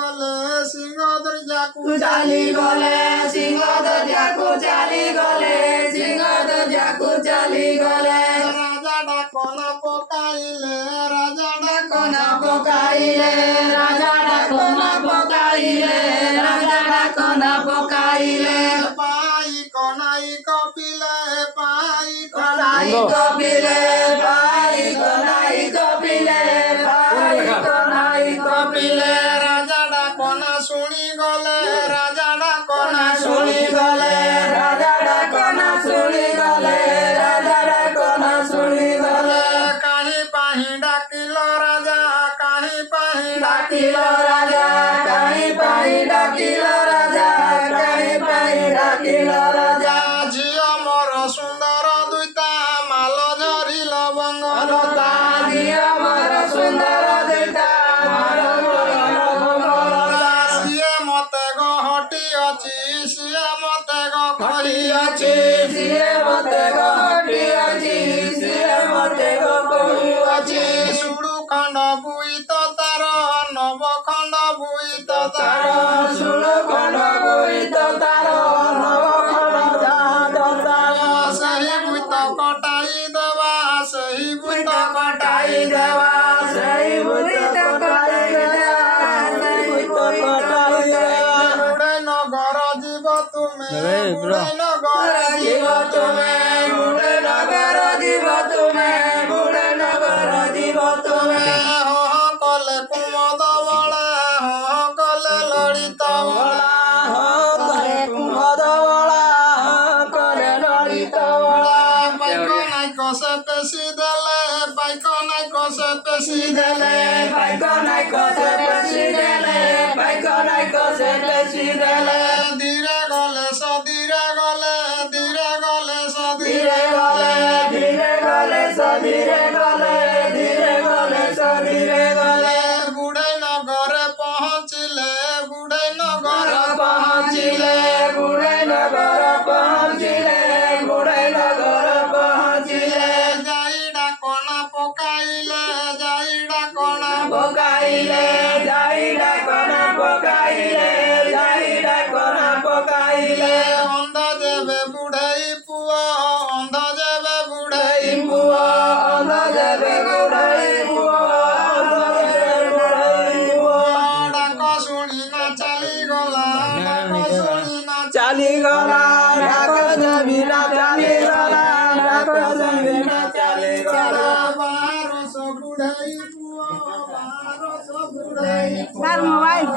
গলে সিংহ দরজাকু চালি গলে সিংহ দরজাকু চালি গলে সিংহ দরজাকু চালি গলে রাজা ডাকনা পকাইলে রাজা কোনা পকাইলে রাজা ডাকনা পকাইলে রাজা ডাকনা পকাইলে পাই কনাই কপিলে পাই কনাই কপিলে পাই কনাই কপিলে পাই কনাই কপিলে রাজা ডাকনা শুনি গলে রাজা ডাকনা শুনি গলে রাজা ডাকনা শুনি গলে রাজা ডাকনা শুনি গলে কাহি পাহি ডাকিল রাজা কাহি পাহি ডাকিল রাজা কাহি পাই ডাকিল রাজা কাহি পাই ডাকিল রাজা ঝিଅ ମୋର ସୁନ୍ଦର ଦୁଇଟା ମାଲ ଝରିଲ ବଙ୍ଗଲତା ଝିଅ ମୋର ସୁନ୍ଦର ଦୁଇଟା ମାଳ ମଙ୍ଗଳତା ସିଏ ମତେ ଗହଟି ଅଛି ସିଏ ମତେ ଗହଳି ଅଛି ସିଏ ମତେ ଗହଟି ଅଛି ସିଏ ମତେ ଗହଳି ଅଛି ସୁଡୁ ଖଣ୍ଡ ବୁଇତ ତାର ନବ ଖଣ୍ଡ ବୁଇତ ତାର ଶୁଣ ଖଣ୍ଡ ବୋଇତ ତାର ନବ ଖଣ୍ଡ ତାର ସେହି ବୁଇତ କଟାଇ ଦେବା ସେହି ବୁଇତ କଟାଇ ଦେବା ସେଇ ବୁଇତ କଟାଇ ଦେବା ସେଇ ବୁଇତ କଟାଇ ଦେବା ବୁଢ଼େ ନଗର ଯିବ ତୁମେ ବୁଢ଼େ ନଗର ଯିବ ତୁମେ ବୁଢ଼େ ନଗର ଯିବ ତୁମେ ବୁଢ଼େ ନଗର ଯିବ ତୁମେ ହଁ କଲେ କୁମଦ ବଳା ହଁ କଲେ ଲଳିତ ବଳା କରେ କୁମଦ ବଳା କରେ ଲଳିତ ବଳା ପାଇକ ନାଇକ ସେ ପେଶି ଦେଲେ ପାଇକ ନାଇକ ସେ ପେଶି ଦେଲେ ପାଇକ ନାଇକ ସେ ପେଶି ଦେଲେ ପାଇକ ନାଇକ ସେ ପେଶି ଦେଲେ ଧୀରେ ଗଲେ ସଧୀରେ ଗଲେ ଧୀରେ ଗଲେ ଧୀରେ ଗଲେ ଧୀରେ ଗଲେ ଧୀରେ ଗଲେ ଧୀରେ ଗଲେ ଧୀରେ ଗଲେ ବୁଢ଼େ ନଗରେ ପହଞ୍ଚିଲେ ବୁଢ଼େ ନଗର ପହଞ୍ଚିଲେ ବୁଢ଼େ ନଗର ପହଞ୍ଚିଲେ ବୁଢ଼େ ନଗର ପହଞ୍ଚିଲେ ଯାଇ ଡାକଣା ପକାଇଲେ ଯାଇ ଡାକଣା ପକାଇଲେ ଯାଇ ଡାକଣା ପକାଇଲେ ଯାଇ ଡାକଣା ପକାଇଲେ ଅନ୍ଧ ଯେବେ ବୁଢ଼େଇ ପୁଅ ଅନ୍ଧ ଯେବେ ବୁଢ଼େଇ ପୁଅ ଅନ୍ଧ ଦେବେ ବୁଢ଼େଇ ପୁଅ ଅନ୍ଧ ଦେବେ ବୁଢ଼େଇ ପୁଅ ଡାକ ଶୁଣି ନା ଚାଲିଗଲା ଡାକ ଶୁଣି ନା ଚାଲିଗଲା ଡାକ ଜମିନା ଚାଲିଗଲା ଡାକ ଜମିନା ଚାଲିଗଲା ବାରଶ ବୁଢ଼େଇ ପୁଅ ବାରଶ ବୁଢ଼େଇ ମୋବାଇଲ